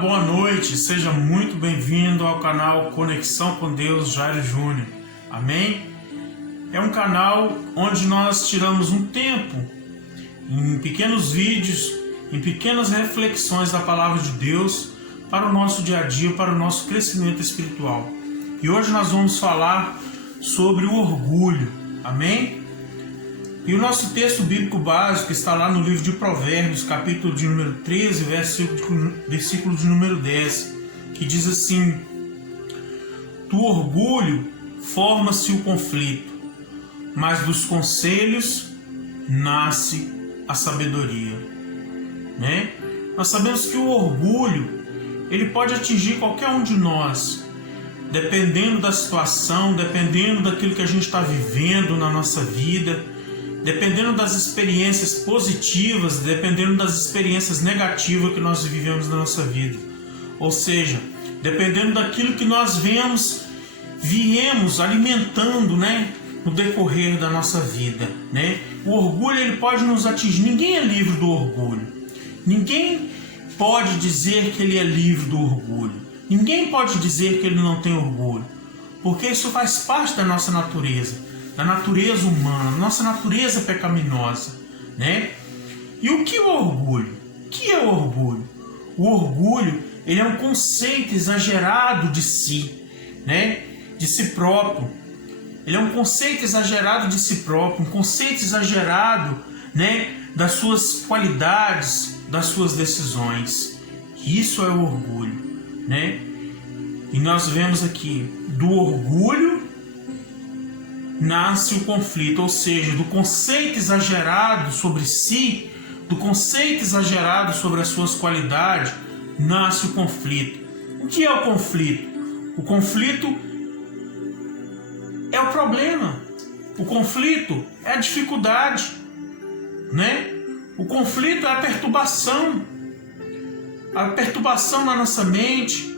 boa noite, seja muito bem-vindo ao canal Conexão com Deus Jairo Júnior, amém? É um canal onde nós tiramos um tempo, em pequenos vídeos, em pequenas reflexões da Palavra de Deus, para o nosso dia a dia, para o nosso crescimento espiritual. E hoje nós vamos falar sobre o orgulho, amém? E o nosso texto bíblico básico está lá no livro de Provérbios, capítulo de número 13, versículo de número 10, que diz assim: do orgulho forma-se o conflito, mas dos conselhos nasce a sabedoria. Né? Nós sabemos que o orgulho, ele pode atingir qualquer um de nós, dependendo da situação, dependendo daquilo que a gente está vivendo na nossa vida, dependendo das experiências positivas, dependendo das experiências negativas que nós vivemos na nossa vida. Ou seja, dependendo daquilo que nós viemos alimentando, né, no decorrer da nossa vida, né? O orgulho, ele pode nos atingir. Ninguém é livre do orgulho. Ninguém pode dizer que ele é livre do orgulho. Ninguém pode dizer que ele não tem orgulho, porque isso faz parte da nossa natureza, da natureza humana, nossa natureza pecaminosa, né? E o que é o orgulho? O que é o orgulho? O orgulho, ele é um conceito exagerado de si, né? De si próprio. Ele é um conceito exagerado de si próprio, um conceito exagerado, né, das suas qualidades, das suas decisões. Isso é o orgulho, né? E nós vemos aqui, do orgulho nasce o conflito, ou seja, do conceito exagerado sobre si, do conceito exagerado sobre as suas qualidades, nasce o conflito. O que é o conflito? O conflito é o problema. O conflito é a dificuldade, né? O conflito é a perturbação na nossa mente,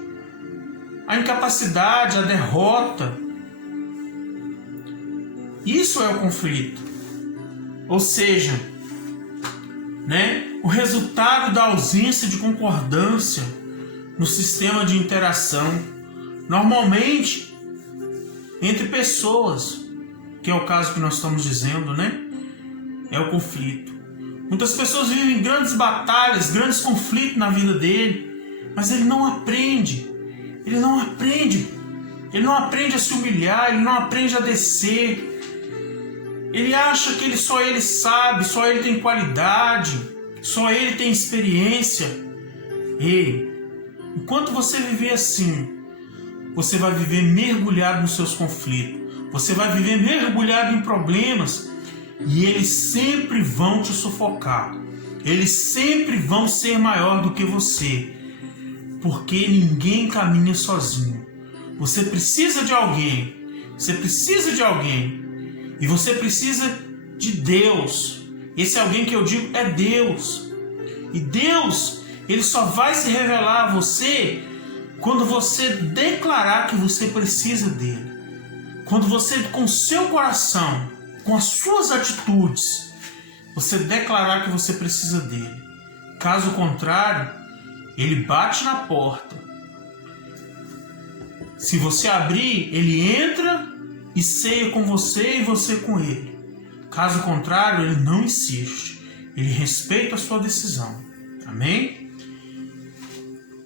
a incapacidade, a derrota. Isso é o conflito. Ou seja, né, o resultado da ausência de concordância no sistema de interação, normalmente entre pessoas, que é o caso que nós estamos dizendo, né? É o conflito. Muitas pessoas vivem grandes batalhas, grandes conflitos na vida dele, mas ele não aprende. Ele não aprende a se humilhar, ele não aprende a descer. Ele acha que só ele sabe, só ele tem qualidade, só ele tem experiência. E enquanto você viver assim, você vai viver mergulhado nos seus conflitos, você vai viver mergulhado em problemas, e eles sempre vão te sufocar, eles sempre vão ser maior do que você, porque ninguém caminha sozinho. Você precisa de alguém, e você precisa de Deus. Esse alguém que eu digo é Deus. E Deus, ele só vai se revelar a você quando você declarar que você precisa dele. Quando você, com o seu coração, com as suas atitudes, você declarar que você precisa dele. Caso contrário, ele bate na porta. Se você abrir, ele entra e ceia com você e você com ele. Caso contrário, ele não insiste. Ele respeita a sua decisão. Amém?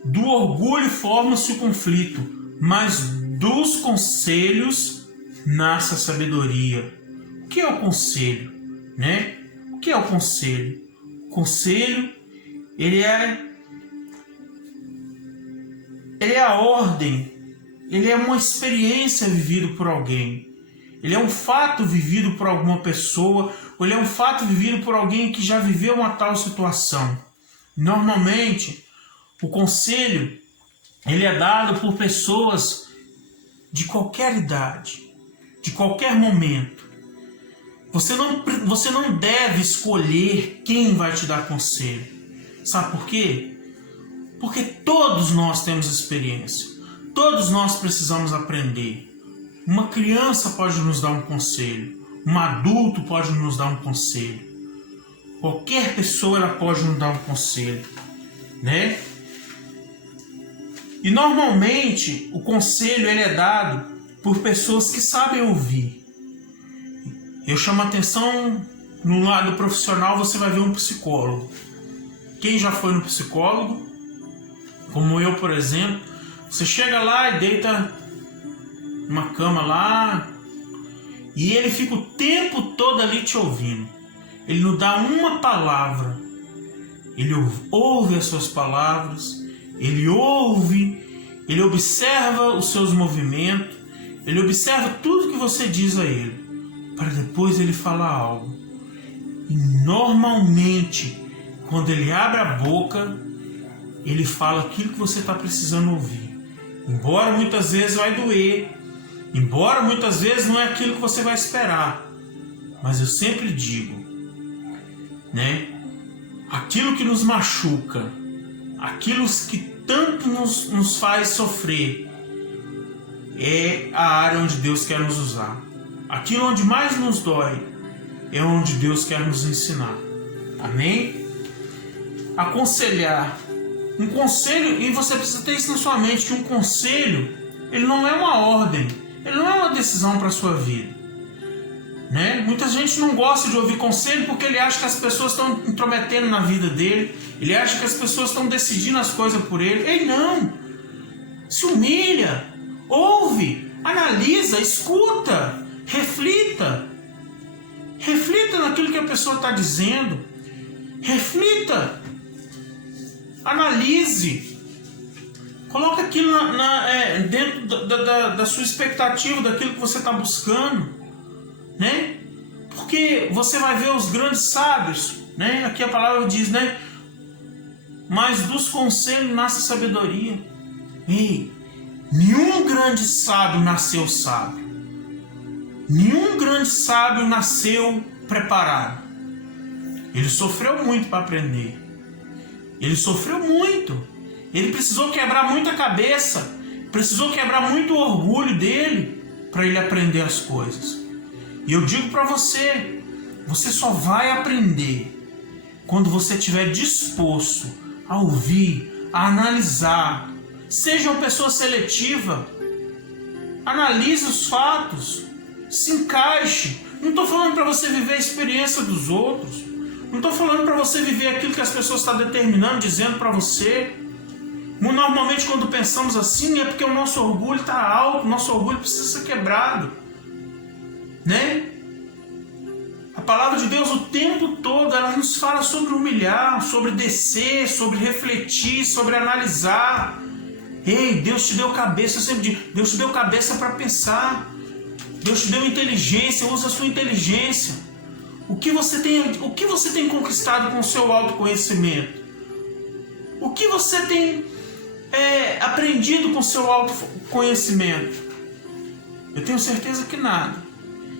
Do orgulho forma-se o conflito, mas dos conselhos nasce a sabedoria. O que é o conselho? Né? O que é o conselho? O conselho, ele é a ordem. Ele é uma experiência vivida por alguém. Ele é um fato vivido por alguma pessoa, ou ele é um fato vivido por alguém que já viveu uma tal situação. Normalmente, o conselho, ele é dado por pessoas de qualquer idade, de qualquer momento. Você não deve escolher quem vai te dar conselho. Sabe por quê? Porque todos nós temos experiência. Todos nós precisamos aprender. Uma criança pode nos dar um conselho. Um adulto pode nos dar um conselho. Qualquer pessoa ela pode nos dar um conselho, né? E normalmente o conselho ele é dado por pessoas que sabem ouvir. Eu chamo a atenção no lado profissional, você vai ver um psicólogo. Quem já foi no psicólogo, como eu, por exemplo, você chega lá e deita numa cama lá e ele fica o tempo todo ali te ouvindo. Ele não dá uma palavra. Ele ouve as suas palavras, ele ouve, ele observa os seus movimentos, ele observa tudo que você diz a ele, para depois ele falar algo. E normalmente, quando ele abre a boca, ele fala aquilo que você está precisando ouvir. Embora muitas vezes vai doer, embora muitas vezes não é aquilo que você vai esperar, mas eu sempre digo, né? Aquilo que nos machuca, aquilo que tanto nos faz sofrer, é a área onde Deus quer nos usar. Aquilo onde mais nos dói, é onde Deus quer nos ensinar. Amém? Aconselhar. Um conselho, e você precisa ter isso na sua mente, que um conselho, ele não é uma ordem, ele não é uma decisão para a sua vida. Né? Muita gente não gosta de ouvir conselho porque ele acha que as pessoas estão intrometendo na vida dele, ele acha que as pessoas estão decidindo as coisas por ele. Ei, não! Se humilha, ouve, analisa, escuta, reflita. Reflita naquilo que a pessoa está dizendo. Reflita. Analise. Coloca aquilo dentro da sua expectativa, daquilo que você está buscando. Né? Porque você vai ver os grandes sábios, né? Aqui a palavra diz, né? Mas dos conselhos nasce sabedoria. Ei, nenhum grande sábio nasceu sábio. Nenhum grande sábio nasceu preparado. Ele sofreu muito para aprender. Ele sofreu muito. Ele precisou quebrar muita cabeça. Precisou quebrar muito o orgulho dele para ele aprender as coisas. E eu digo para você, você só vai aprender quando você estiver disposto a ouvir, a analisar. Seja uma pessoa seletiva. Analise os fatos. Se encaixe. Não estou falando para você viver a experiência dos outros. Não estou falando para você viver aquilo que as pessoas estão determinando, dizendo para você. Normalmente quando pensamos assim é porque o nosso orgulho está alto, o nosso orgulho precisa ser quebrado. Né? A palavra de Deus o tempo todo ela nos fala sobre humilhar, sobre descer, sobre refletir, sobre analisar. Ei, Deus te deu cabeça, eu sempre digo, Deus te deu cabeça para pensar. Deus te deu inteligência, usa a sua inteligência. O que você tem conquistado com o seu autoconhecimento? O que você tem aprendido com o seu autoconhecimento? Eu tenho certeza que nada.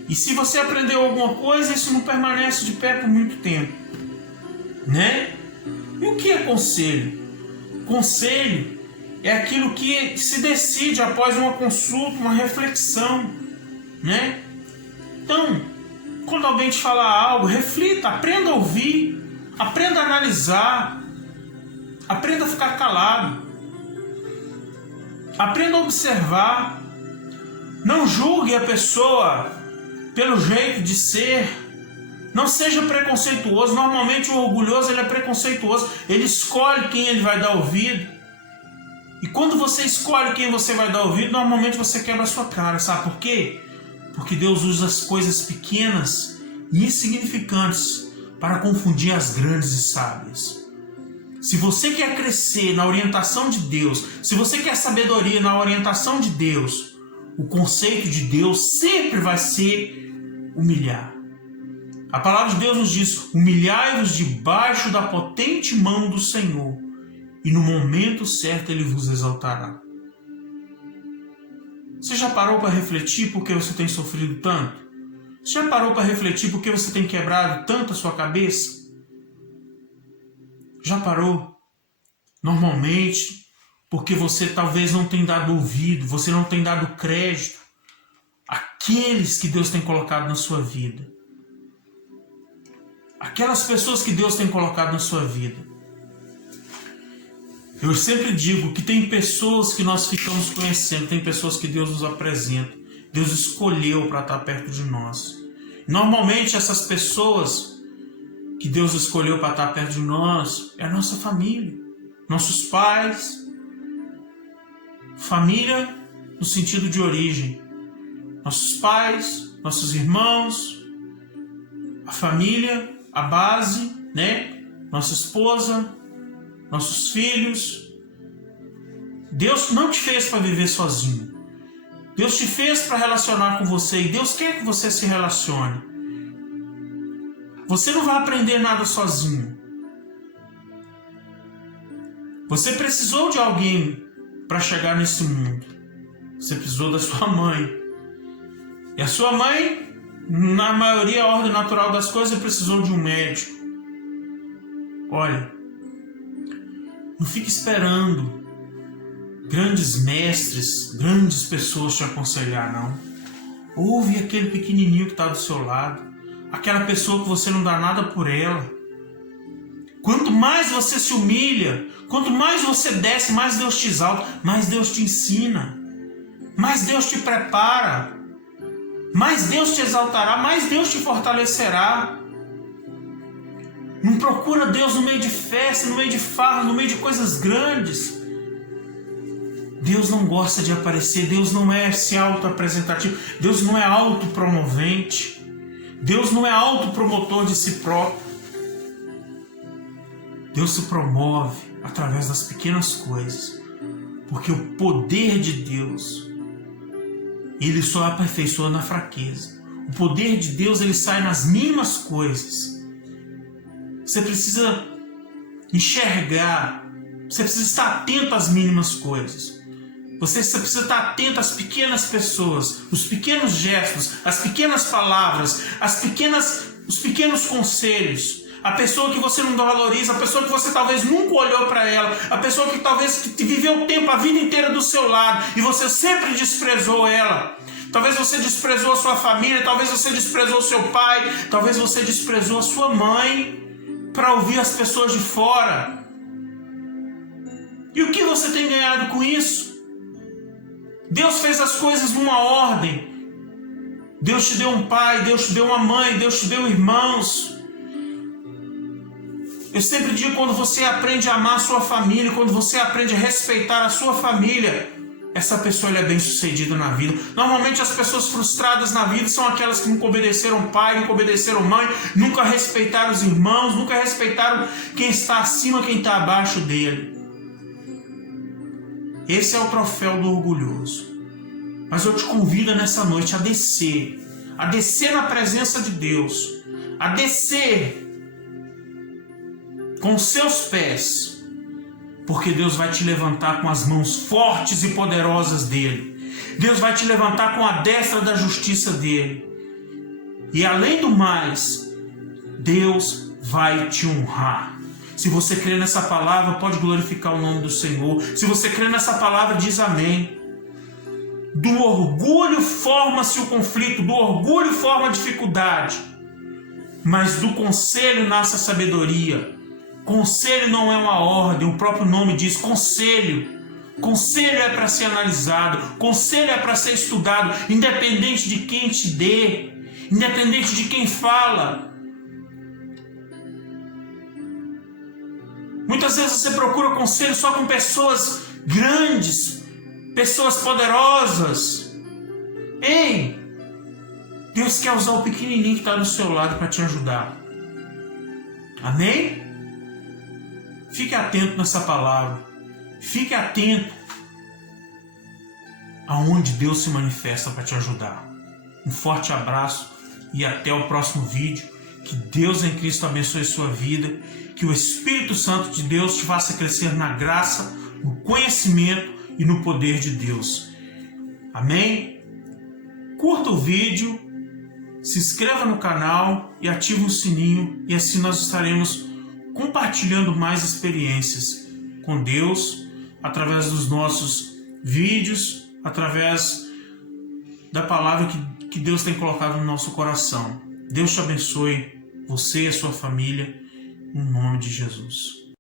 E se você aprendeu alguma coisa, isso não permanece de pé por muito tempo. Né? E o que é conselho? Conselho é aquilo que se decide após uma consulta, uma reflexão. Né? Então, quando alguém te falar algo, reflita, aprenda a ouvir, aprenda a analisar, aprenda a ficar calado, aprenda a observar. Não julgue a pessoa pelo jeito de ser. Não seja preconceituoso. Normalmente o orgulhoso ele é preconceituoso. Ele escolhe quem ele vai dar ouvido. E quando você escolhe quem você vai dar ouvido, normalmente você quebra a sua cara. Sabe por quê? Porque Deus usa as coisas pequenas e insignificantes para confundir as grandes e sábias. Se você quer crescer na orientação de Deus, se você quer sabedoria na orientação de Deus, o conceito de Deus sempre vai ser humilhar. A palavra de Deus nos diz: humilhai-vos debaixo da potente mão do Senhor, e no momento certo Ele vos exaltará. Você já parou para refletir por que você tem sofrido tanto? Você já parou para refletir por que você tem quebrado tanto a sua cabeça? Já parou? Normalmente, porque você talvez não tenha dado ouvido, você não tem dado crédito àqueles que Deus tem colocado na sua vida. Aquelas pessoas que Deus tem colocado na sua vida. Eu sempre digo que tem pessoas que nós ficamos conhecendo, tem pessoas que Deus nos apresenta, Deus escolheu para estar perto de nós. Normalmente essas pessoas que Deus escolheu para estar perto de nós é a nossa família, nossos pais, família no sentido de origem, nossos pais, nossos irmãos, a família, a base, né? Nossa esposa, nossos filhos. Deus não te fez para viver sozinho. Deus te fez para relacionar com você e Deus quer que você se relacione. Você não vai aprender nada sozinho. Você precisou de alguém para chegar nesse mundo. Você precisou da sua mãe. E a sua mãe, na maioria, a ordem natural das coisas, precisou de um médico. Olha, não fique esperando grandes mestres, grandes pessoas te aconselhar, não. Ouve aquele pequenininho que está do seu lado, aquela pessoa que você não dá nada por ela. Quanto mais você se humilha, quanto mais você desce, mais Deus te exalta, mais Deus te ensina, mais Deus te prepara, mais Deus te exaltará, mais Deus te fortalecerá. Não procura Deus no meio de festa, no meio de farra, no meio de coisas grandes. Deus não gosta de aparecer, Deus não é se auto-apresentativo, Deus não é autopromovente, Deus não é autopromotor de si próprio. Deus se promove através das pequenas coisas, porque o poder de Deus, ele só aperfeiçoa na fraqueza. O poder de Deus, ele sai nas mínimas coisas. Você precisa enxergar, você precisa estar atento às mínimas coisas. Você precisa estar atento às pequenas pessoas, os pequenos gestos, as pequenas palavras, os pequenos conselhos. A pessoa que você não valoriza, a pessoa que você talvez nunca olhou para ela, a pessoa que talvez viveu o tempo, a vida inteira do seu lado e você sempre desprezou ela. Talvez você desprezou a sua família, talvez você desprezou o seu pai, talvez você desprezou a sua mãe para ouvir as pessoas de fora. E o que você tem ganhado com isso? Deus fez as coisas numa ordem. Deus te deu um pai, Deus te deu uma mãe, Deus te deu irmãos. Eu sempre digo, quando você aprende a amar a sua família, quando você aprende a respeitar a sua família, essa pessoa é bem sucedida na vida. Normalmente as pessoas frustradas na vida são aquelas que nunca obedeceram pai, nunca obedeceram mãe, nunca respeitaram os irmãos, nunca respeitaram quem está acima, quem está abaixo dele. Esse é o troféu do orgulhoso. Mas eu te convido nessa noite a descer na presença de Deus, a descer com seus pés, porque Deus vai te levantar com as mãos fortes e poderosas dele. Deus vai te levantar com a destra da justiça dele. E além do mais, Deus vai te honrar. Se você crê nessa palavra, pode glorificar o nome do Senhor. Se você crê nessa palavra, diz amém. Do orgulho forma-se o conflito, do orgulho forma a dificuldade, mas do conselho nasce a sabedoria. Conselho não é uma ordem, o próprio nome diz conselho. Conselho é para ser analisado, conselho é para ser estudado, independente de quem te dê, independente de quem fala. Muitas vezes você procura conselho só com pessoas grandes, pessoas poderosas. Ei, Deus quer usar o pequenininho que está do seu lado para te ajudar. Amém? Fique atento nessa palavra. Fique atento aonde Deus se manifesta para te ajudar. Um forte abraço e até o próximo vídeo. Que Deus em Cristo abençoe sua vida. Que o Espírito Santo de Deus te faça crescer na graça, no conhecimento e no poder de Deus. Amém? Curta o vídeo, se inscreva no canal e ative o sininho, e assim nós estaremos compartilhando mais experiências com Deus através dos nossos vídeos, através da palavra que Deus tem colocado no nosso coração. Deus te abençoe, você e a sua família, em nome de Jesus.